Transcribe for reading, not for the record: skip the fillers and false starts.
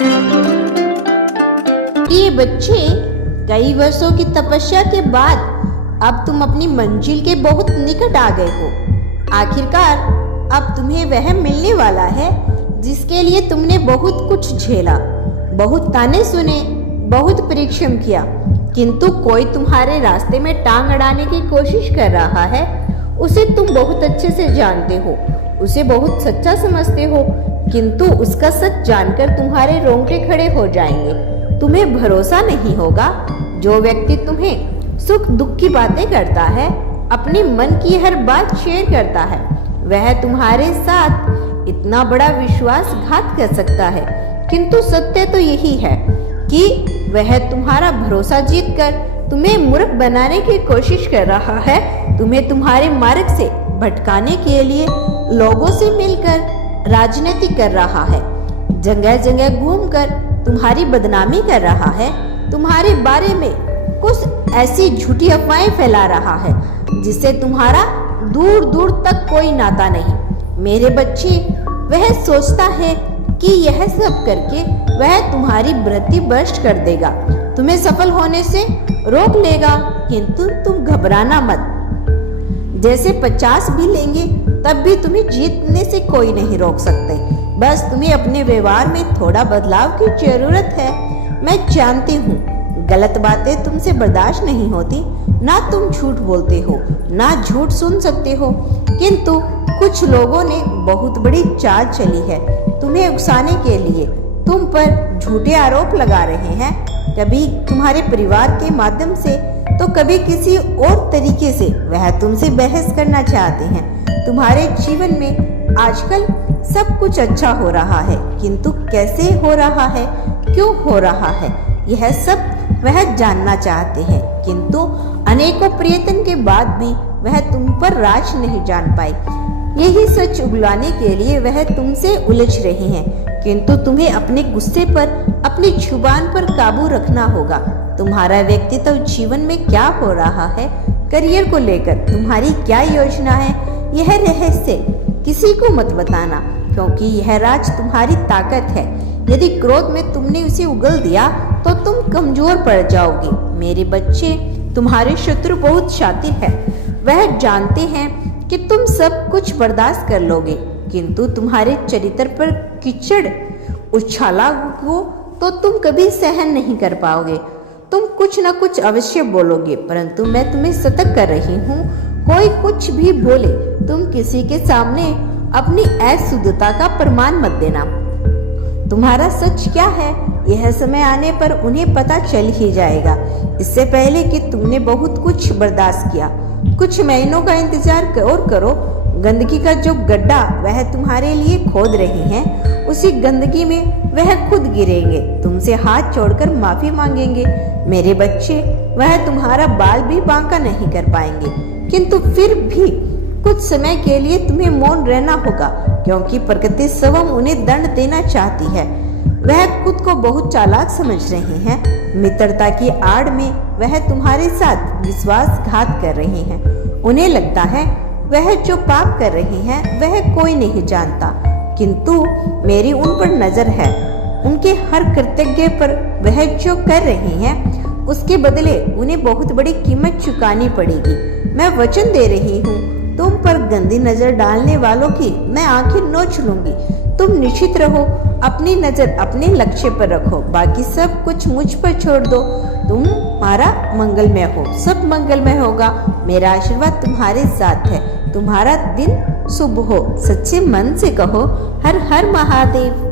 ये बच्चे, कई वर्षों की तपस्या के बाद अब तुम अपनी मंजिल के बहुत निकट आ गए हो। आखिरकार अब तुम्हें वह मिलने वाला है जिसके लिए तुमने बहुत कुछ झेला, बहुत ताने सुने, बहुत परिश्रम किया, किंतु कोई तुम्हारे रास्ते में टांग अड़ाने की कोशिश कर रहा है। उसे तुम बहुत अच्छे से जानते हो, उसे बहुत सच्चा समझते हो, किंतु उसका सच जानकर तुम्हारे रोंगटे खड़े हो जाएंगे। तुम्हें भरोसा नहीं होगा। जो व्यक्ति तुम्हें सुख दुख की बातें करता है, अपने मन की हर बात शेयर करता है, वह तुम्हारे साथ इतना बड़ा विश्वासघात कर सकता है, किंतु सत्य तो यही है कि वह तुम्हारा भरोसा जीतकर तुम्हें मूर्ख बनाने की कोशिश कर रहा है। तुम्हें तुम्हारे मार्ग से भटकाने के लिए लोगों से मिलकर राजनीति कर रहा है, जगह जगह घूमकर तुम्हारी बदनामी कर रहा है, तुम्हारे बारे में कुछ ऐसी झूठी अफवाहें फैला रहा है जिससे तुम्हारा दूर दूर तक कोई नाता नहीं। मेरे बच्चे, वह सोचता है कि यह सब करके वह तुम्हारी वृत्ति भ्रष्ट कर देगा, तुम्हें सफल होने से रोक लेगा, किंतु तुम घबराना मत। जैसे 50 भी लेंगे तब भी तुम्हें जीतने से कोई नहीं रोक सकते। बस तुम्हें अपने व्यवहार में थोड़ा बदलाव की जरूरत है। मैं जानती हूँ गलत बातें तुमसे बर्दाश्त नहीं होती, ना तुम झूठ बोलते हो, ना झूठ सुन सकते हो, किंतु कुछ लोगों ने बहुत बड़ी चाल चली है तुम्हें उकसाने के लिए। तुम पर झूठे आरोप लगा रहे हैं, कभी तुम्हारे परिवार के माध्यम से तो कभी किसी और तरीके से वह तुमसे बहस करना चाहते हैं। तुम्हारे जीवन में आजकल सब कुछ अच्छा हो रहा है, किंतु कैसे हो रहा है, क्यों हो रहा है, यह सब वह जानना चाहते हैं, किंतु अनेकों प्रयत्न के बाद भी वह तुम पर राज नहीं जान पाई। यही सच उगलाने के लिए वह तुमसे उलझ रहे हैं, किंतु तुम्हें अपने गुस्से पर, अपनी जुबान पर काबू रखना होगा। तुम्हारा व्यक्तित्व जीवन में क्या हो रहा है, करियर को लेकर तुम्हारी क्या योजना है, यह रहस्य किसी को मत बताना, क्योंकि यह राज तुम्हारी ताकत है। यदि क्रोध में तुमने उसे उगल दिया तो तुम कमजोर पड़ जाओगे। मेरे बच्चे, तुम्हारे शत्रु बहुत शातिर है, वह जानते हैं कि तुम सब कुछ बर्दाश्त कर लोगे, किंतु तुम्हारे चरित्र पर कीचड़ उछाला हो तो तुम कभी सहन नहीं कर पाओगे। तुम कुछ न कुछ अवश्य बोलोगे, परंतु मैं तुम्हें सतर्क कर रही हूँ, कोई कुछ भी बोले, तुम किसी के सामने अपनी अशुद्धता का प्रमाण मत देना। तुम्हारा सच क्या है, यह समय आने पर उन्हें पता चल ही जाएगा। इससे पहले कि तुमने बहुत कुछ बर्दाश्त किया, कुछ महीनों का इंतजार और करो। गंदगी का जो गड्ढा वह तुम्हारे लिए खोद रहे हैं, उसी गंदगी में वह खुद गिरेंगे, तुमसे हाथ जोड़कर माफी मांगेंगे। मेरे बच्चे, वह तुम्हारा बाल भी बांका नहीं कर पाएंगे, किंतु फिर भी कुछ समय के लिए तुम्हें मौन रहना होगा, क्योंकि प्रकृति स्वयं उन्हें दंड देना चाहती है। वह खुद को बहुत चालाक समझ रहे हैं, मित्रता की आड़ में वह तुम्हारे साथ विश्वासघात कर रहे हैं। उन्हें लगता है वह जो पाप कर रहे हैं वह कोई नहीं जानता, किंतु मेरी उन पर नजर है। उनके हर कृतज्ञ पर वह जो कर रहे हैं उसके बदले उन्हें बहुत बड़ी कीमत चुकानी पड़ेगी। मैं वचन दे रही हूँ, तुम पर गंदी नजर डालने वालों की मैं आंखें नोच लूंगी। तुम निश्चित रहो, अपनी नजर अपने लक्ष्य पर रखो, बाकी सब कुछ मुझ पर छोड़ दो। तुम्हारा मंगलमय हो, सब मंगलमय होगा। मेरा आशीर्वाद तुम्हारे साथ है। तुम्हारा दिन शुभ हो। सच्चे मन से कहो, हर हर महादेव।